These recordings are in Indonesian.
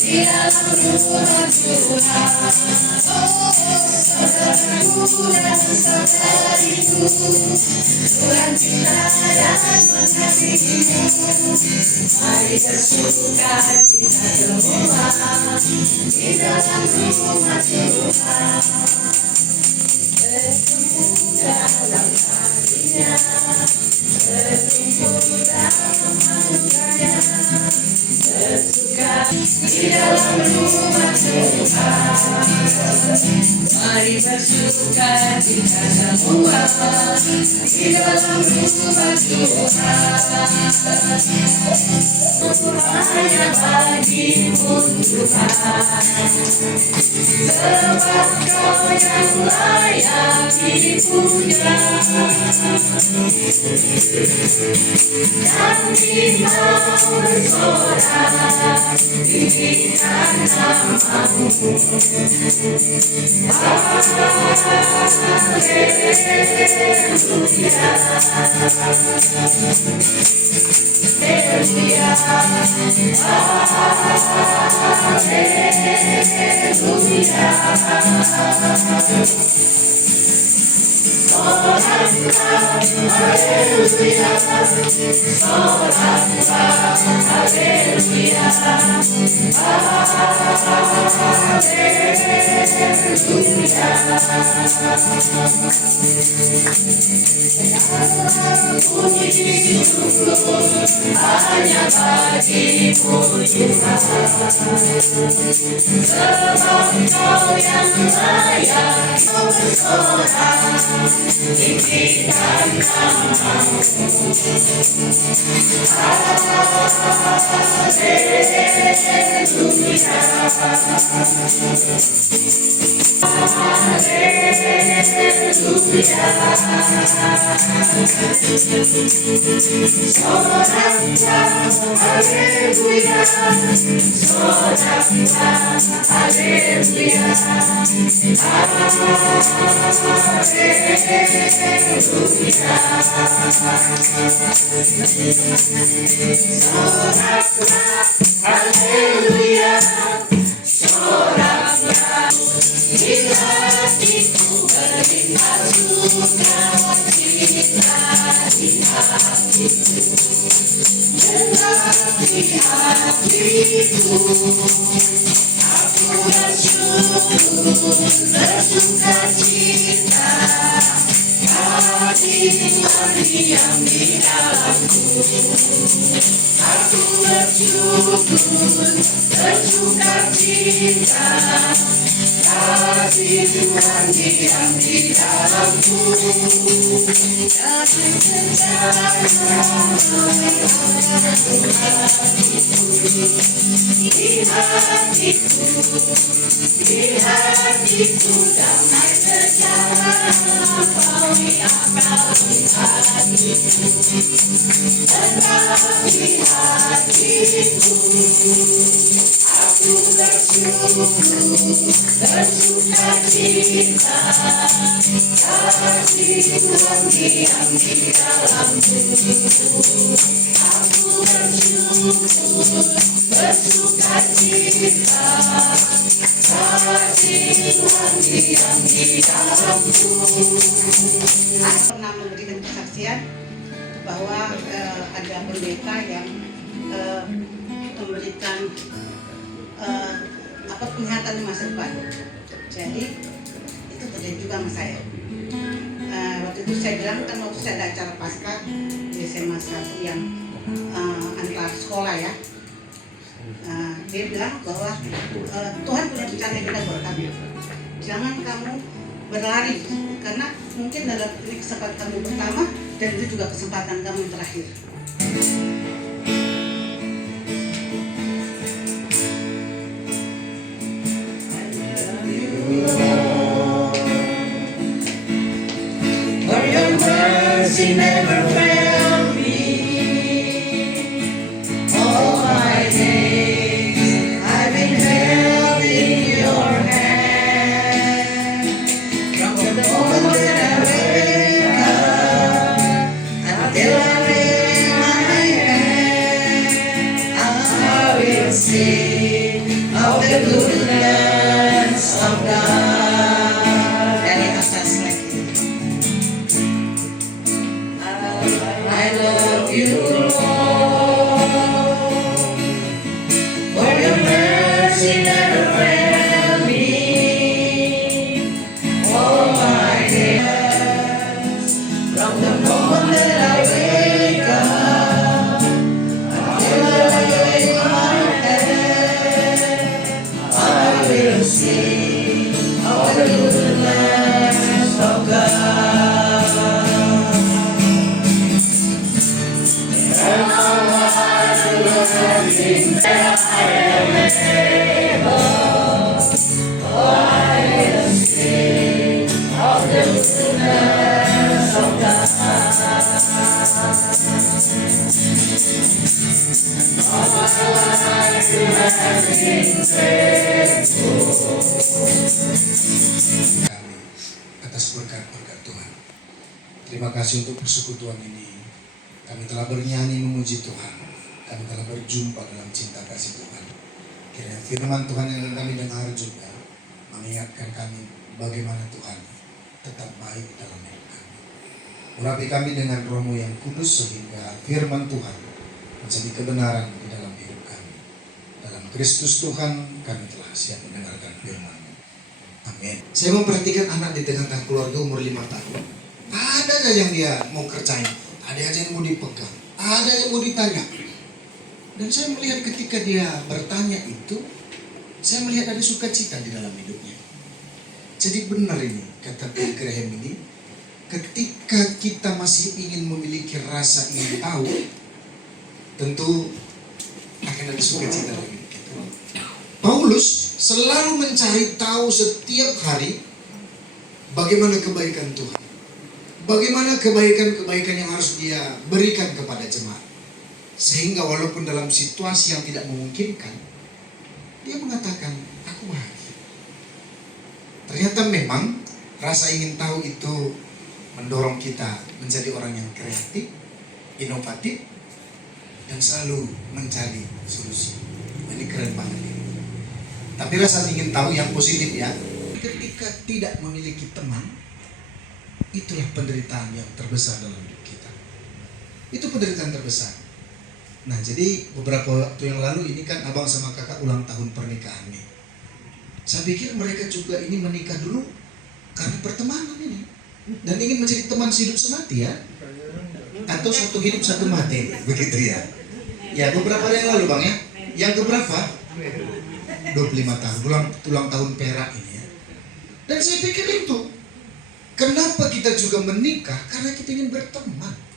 Di dalam rumah Tuhan, oh saudaraku dan saudariku, Tuhan cinta dan mengasihimu. Mari bersuka kita semua di dalam rumah Tuhan, bertumbuh dalam kasih-Nya, bertumbuh dalam anugerah-Nya, bersuka di dalam rumah Tuhan. Mari bersuka kita semua di dalam rumah Tuhan. Hanya bagimu Tuhan, sebab Kau yang layak dipuja. Kami mau bersorak tinggikan nama-Mu. Haleluya, puji syukur hanya bagimu Tuhan, sebab Kau yang layak bersorak tinggikan nama-Mu. Haleluya, soraklah di hatiku berlimpah sukacita di hatiku, genapi hatiku. Aku bersyukur bersukacita, kasih-Mu diam di dalamku. Aku bersyukur bersukacita, kasih Tuhan diam di dalamku. Jangan sengsara di hatiku damai sejahtera melampaui akal hatiku. Tetapi hatiku, aku bersyukur bersukacita, kasih Tuhan diam di dalamku. Aku bersyukur bersuka cita, kasihlah diam di dalamku. Saya pernah memberikan kesaksian bahwa ada pendeta yang memberikan penglihatan di masa depan. Jadi itu terjadi juga sama saya. Waktu itu saya bilang kan waktu saya ada acara Paskah di SMA 1 yang antar sekolah ya. Dia bilang bahwa Tuhan punya rencana yang indah buat kamu. Jangan kamu berlari karena mungkin dalam ini kesempatan kamu pertama dan itu juga kesempatan kamu yang terakhir. For your mercy never failed me. All my days I've been held in your hand. From the moment that I wake up until I lay my head, I will sing of the goodness of God. Dari atas lagi. I love you, Lord, for your mercy never failed me. All my days, from the moment that I wake up until I lay my head, I will sing of the goodness of God. Kami atas berkat-berkat Tuhan. Terima kasih untuk persekutuan ini. Kami telah bernyanyi memuji Tuhan. Kami telah berjumpa dalam cinta kasih Tuhan. Kiranya firman Tuhan yang kami dengar juga mengingatkan kami bagaimana Tuhan tetap baik dalam hidup kami. Urapi kami dengan Roh-Mu yang kudus sehingga firman Tuhan menjadi kebenaran di dalam hidup kami. Dalam Kristus Tuhan kami telah siap mendengarkan firman-Mu. Amin. Saya memperhatikan anak di tengah-tengah keluarga umur 5 tahun. Ada aja yang dia mau kerjain, ada aja yang mau dipegang, ada yang mau ditanya. Dan saya melihat ketika dia bertanya itu, saya melihat ada sukacita di dalam hidupnya. Jadi benar ini, kata Bill Graham ini, ketika kita masih ingin memiliki rasa ingin tahu, tentu akan ada sukacita dalam hidup kita. Paulus selalu mencari tahu setiap hari bagaimana kebaikan Tuhan. Bagaimana kebaikan-kebaikan yang harus dia berikan kepada jemaat. Sehingga walaupun dalam situasi yang tidak memungkinkan, dia mengatakan, aku bahagia. Ternyata memang rasa ingin tahu itu mendorong kita menjadi orang yang kreatif, inovatif, dan selalu mencari solusi. Ini keren banget ini. Tapi rasa ingin tahu yang positif ya. Ketika tidak memiliki teman, itulah penderitaan yang terbesar dalam hidup kita. Itu penderitaan terbesar. Nah, jadi beberapa waktu yang lalu ini kan abang sama kakak ulang tahun pernikahan nih. Saya pikir mereka juga ini menikah dulu karena pertemanan ini. Dan ingin menjadi teman sehidup semati ya. Atau satu hidup satu mati, begitu ya. Ya, beberapa hari yang lalu bang ya. Yang keberapa? 25 tahun, ulang tahun perak ini ya. Dan saya pikir itu, kenapa kita juga menikah? Karena kita ingin berteman.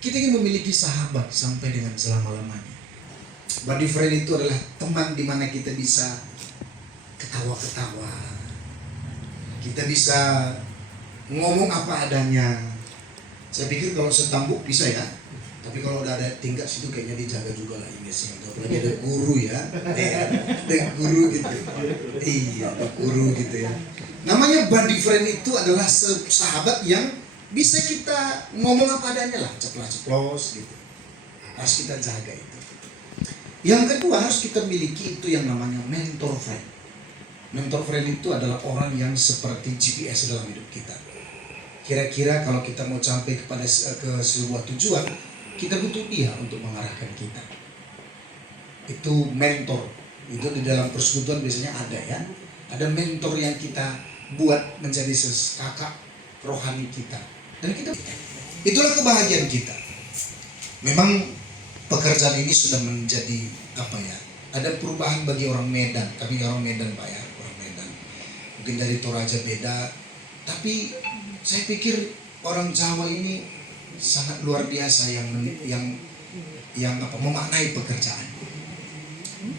Kita ingin memiliki sahabat sampai dengan selama-lamanya. Buddy friend itu adalah teman di mana kita bisa ketawa-ketawa. Kita bisa ngomong apa adanya. Saya pikir kalau setambuk bisa ya. Tapi kalau udah ada tingkat situ kayaknya dijaga juga lah Inggrisnya. Apalagi ada guru ya. Ada guru gitu. Iya, ada guru gitu ya. Namanya buddy friend itu adalah sahabat yang bisa kita ngomong apa adanya lah, ceplos-ceplos gitu. Harus kita jaga itu. Yang kedua harus kita miliki itu yang namanya mentor friend. Mentor friend itu adalah orang yang seperti GPS dalam hidup kita. Kira-kira kalau kita mau sampai ke sebuah tujuan, kita butuh dia untuk mengarahkan kita. Itu mentor. Itu di dalam persekutuan biasanya ada ya. Ada mentor yang kita buat menjadi kakak rohani kita. Dan kita, itulah kebahagiaan kita. Memang pekerjaan ini sudah menjadi apa ya? Ada perubahan bagi orang Medan. Kami orang Medan Pak ya, orang Medan. Mungkin dari Toraja beda. Tapi saya pikir orang Jawa ini sangat luar biasa yang memaknai pekerjaan.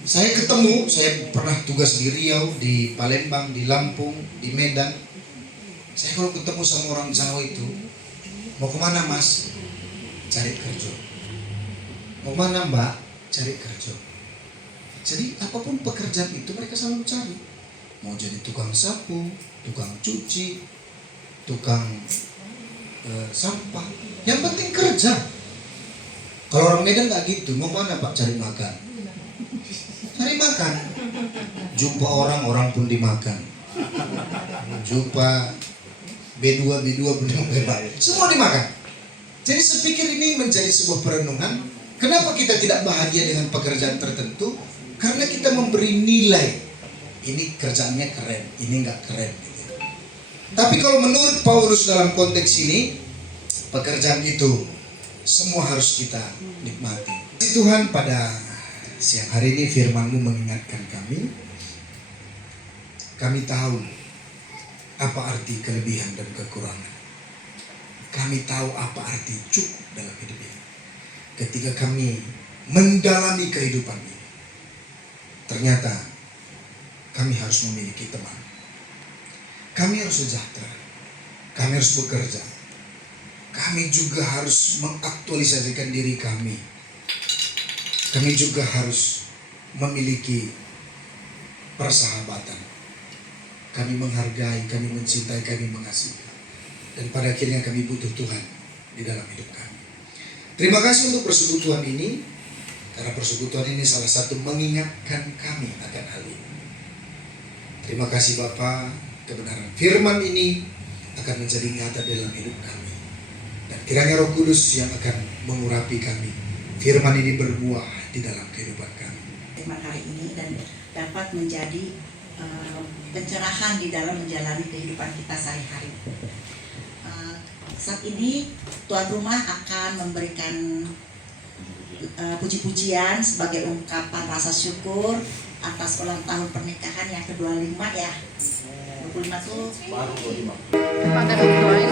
Saya pernah tugas di Riau, di Palembang, di Lampung, di Medan. Saya kalau ketemu sama orang Jawa itu, mau kemana Mas? Cari kerja. Mau kemana Mbak? Cari kerja. Jadi apapun pekerjaan itu mereka selalu cari. Mau jadi tukang sapu, tukang cuci, tukang sampah. Yang penting kerja. Kalau orang Medan nggak gitu, mau mana Pak? Cari makan. Cari makan. Jumpa orang pun dimakan. Jumpa B2 pun dimakan. Semua dimakan. Jadi saya pikir ini menjadi sebuah perenungan. Kenapa kita tidak bahagia dengan pekerjaan tertentu? Karena kita memberi nilai. Ini kerjaannya keren, ini nggak keren. Tapi kalau menurut Paulus dalam konteks ini, pekerjaan itu semua harus kita nikmati. Tuhan, pada siang hari ini firman-Mu mengingatkan kami. Kami tahu apa arti kelebihan dan kekurangan. Kami tahu apa arti cukup dalam hidup ini. Ketika kami mendalami kehidupan ini, ternyata kami harus memiliki teman. Kami harus sejahtera. Kami harus bekerja. Kami juga harus mengaktualisasikan diri kami. Kami juga harus memiliki persahabatan. Kami menghargai, kami mencintai, kami mengasihi. Dan pada akhirnya kami butuh Tuhan di dalam hidup kami. Terima kasih untuk persekutuan ini. Karena persekutuan ini salah satu mengingatkan kami akan hal ini. Terima kasih Bapa, kebenaran firman ini akan menjadi nyata dalam hidup kami. Dan kiranya Roh Kudus yang akan mengurapi kami. Firman ini berbuah di dalam kehidupan kami. Tema kali ini dan dapat menjadi pencerahan di dalam menjalani kehidupan kita sehari-hari. Saat ini tuan rumah akan memberikan puji-pujian sebagai ungkapan rasa syukur atas ulang tahun pernikahan yang ke-25 ya. 25 tuh baru 25. Pakai doain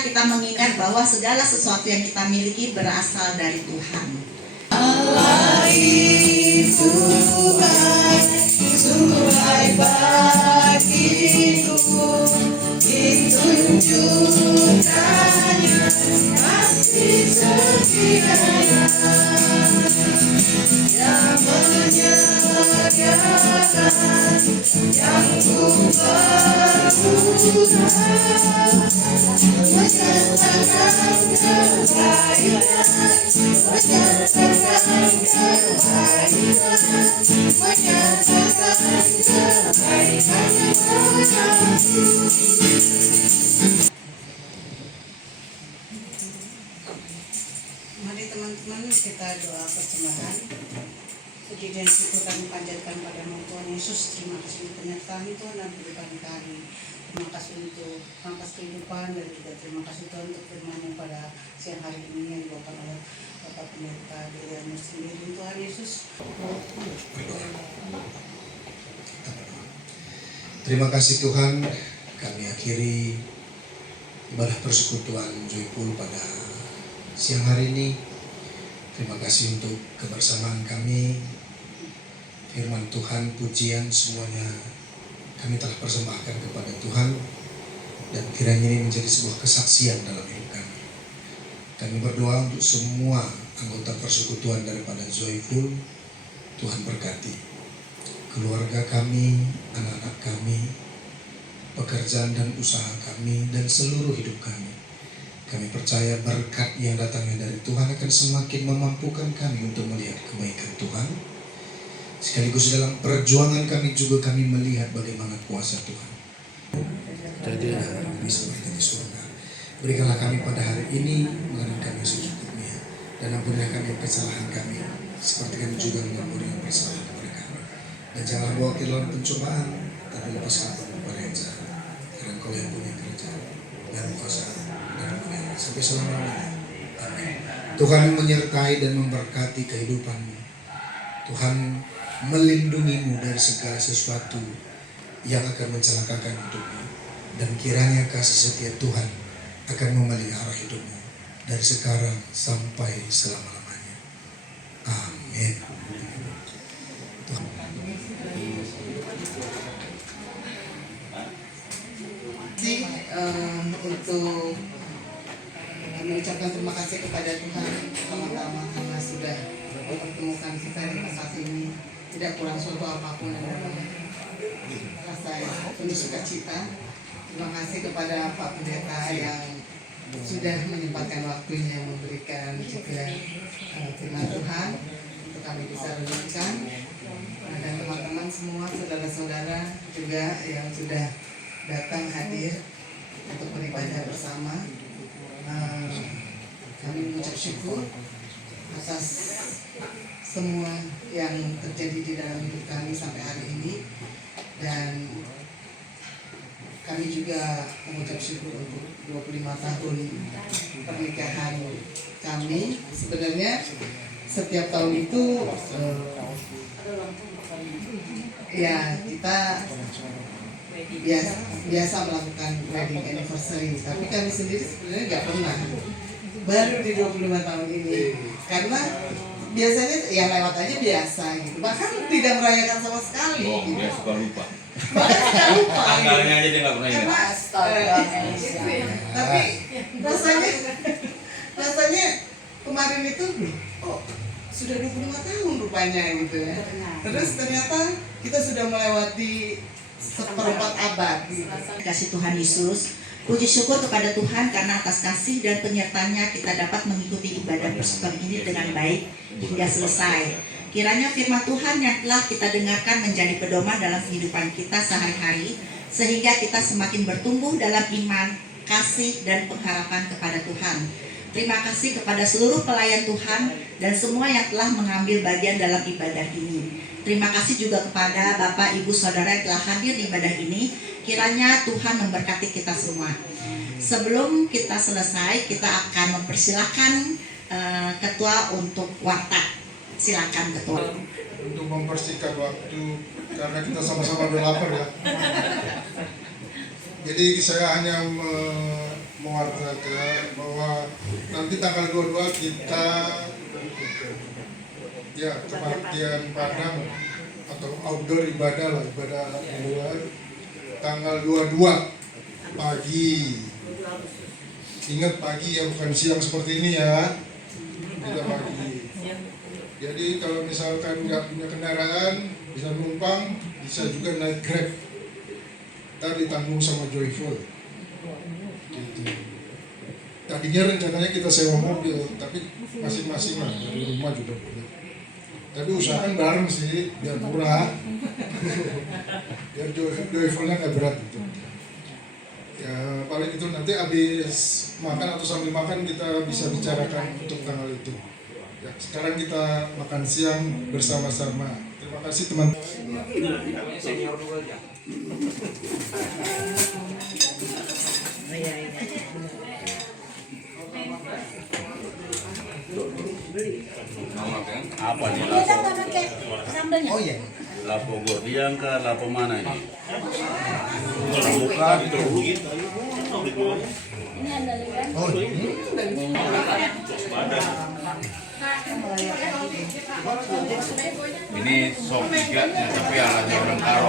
marilah kita mengingat bahwa segala sesuatu yang kita miliki berasal dari Tuhan. Allah itu Tuhan, sungguh baik bagiku, ditunjukkannya kasih setianya yang menyediakan yang ku perlukan, menyatakan kebaikan, menyatakan kebaikan, menyatakan kebaikan padaku. Mari teman-teman kita doa persembahan. Puji dan syukur kami panjatkan padamu Tuhan Yesus. Terima kasih untuk penyertaan Tuhan dan berikan kami. Terima kasih untuk pangkas kehidupan dan juga terima kasih Tuhan untuk firman yang pada siang hari ini yang dibawakan oleh Bapak Pendeta Delian sendiri. Tuhan Yesus. Terima kasih Tuhan, kami akhiri ibadah persekutuan Joyful pada siang hari ini. Terima kasih untuk kebersamaan kami. Firman Tuhan, pujian semuanya kami telah persembahkan kepada Tuhan, dan kiranya ini menjadi sebuah kesaksian dalam hidup kami. Kami berdoa untuk semua anggota persekutuan daripada Joyful. Tuhan berkati keluarga kami, anak-anak kami, pekerjaan dan usaha kami, dan seluruh hidup kami. Kami percaya berkat yang datangnya dari Tuhan akan semakin memampukan kami untuk melihat kebaikan Tuhan. Sekaligus dalam perjuangan kami juga kami melihat bagaimana kuasa Tuhan. Jadi bisa berkat di surga. Berikanlah kami pada hari ini mengenai kami secukupnya, dan ampunilah kami kesalahan kami, seperti kami juga mengampuni kesalahan kepada kami. Dan janganlah bawa ke dalam pencobaan, tapi lepaskan kami kepada yang jahat. Karena Engkau yang punya kerajaan dan kuasa dan kemuliaan sampai selama-lamanya. Amin. Tuhan menyertai dan memberkati kehidupanmu. Tuhan melindungimu dari segala sesuatu yang akan mencelakakan hidupmu, dan kiranya kasih setia Tuhan akan memelihara hidupmu dari sekarang sampai selama-lamanya. Amin. Untuk mengucapkan terima kasih kepada Tuhan pertama-tama karena sudah mempertemukan kita di saat ini, tidak kurang suatu apapun yang rasa penuh sukacita. Terima kasih kepada Pak Pendeta yang sudah menyempatkan waktunya memberikan juga firman Tuhan untuk kami bisa renungkan, dan teman-teman semua, saudara-saudara juga yang sudah datang hadir untuk beribadah bersama. Kami mengucap syukur atas semua yang terjadi di dalam hidup kami sampai hari ini, dan kami juga mengucap syukur untuk 25 tahun pernikahan kami. Sebenarnya setiap tahun itu ya kita biasa melakukan wedding anniversary, tapi kami sendiri sebenarnya nggak pernah, baru di 25 tahun ini, karena biasanya ya lewat aja biasa gitu, bahkan tidak merayakan sama sekali. Dia gitu. suka lupa. Bahkan suka lupa. Tanggalnya aja dia nggak pernah ingat. Tapi rasanya kemarin itu sudah 25 tahun rupanya gitu ya. Terus ternyata kita sudah melewati seperempat abad gitu. Kasih Tuhan Yesus, puji syukur kepada Tuhan karena atas kasih dan penyertanya kita dapat mengikuti ibadah persekutuan ini dengan baik hingga selesai. Kiranya firman Tuhan yang telah kita dengarkan menjadi pedoman dalam kehidupan kita sehari-hari, sehingga kita semakin bertumbuh dalam iman, kasih, dan pengharapan kepada Tuhan. Terima kasih kepada seluruh pelayan Tuhan dan semua yang telah mengambil bagian dalam ibadah ini. Terima kasih juga kepada Bapak, Ibu, Saudara yang telah hadir di ibadah ini. Kiranya Tuhan memberkati kita semua. Sebelum kita selesai, kita akan mempersilahkan Ketua untuk warta. Silakan Ketua. Untuk mempersingkat waktu, karena kita sama-sama udah lapar ya. Jadi saya hanya mau mewartakan bahwa nanti tanggal 22 kita ya kebaktian Padang atau outdoor ibadah lah, ibadah di luar tanggal 22 pagi. Ingat pagi ya, bukan siang seperti ini ya, tidak pagi. Jadi kalau misalkan nggak punya kendaraan bisa numpang, bisa juga naik Grab, ntar ditanggung sama Joyful gitu. Tadinya rencananya kita sewa mobil, tapi masing-masing lah dari rumah juga boleh. Tapi usahakan bareng sih, biar murah, biar Joyfulnya nggak berat gitu. Ya paling itu nanti habis makan atau sambil makan kita bisa bicarakan untuk tanggal itu. Ya, sekarang kita makan siang bersama-sama. Terima kasih teman. Apa nih? Oh iya. Lapo gordian kah? Lapo mana ini? Buka gitu. Oh ini. Ini sop iga tapi ala orang karo.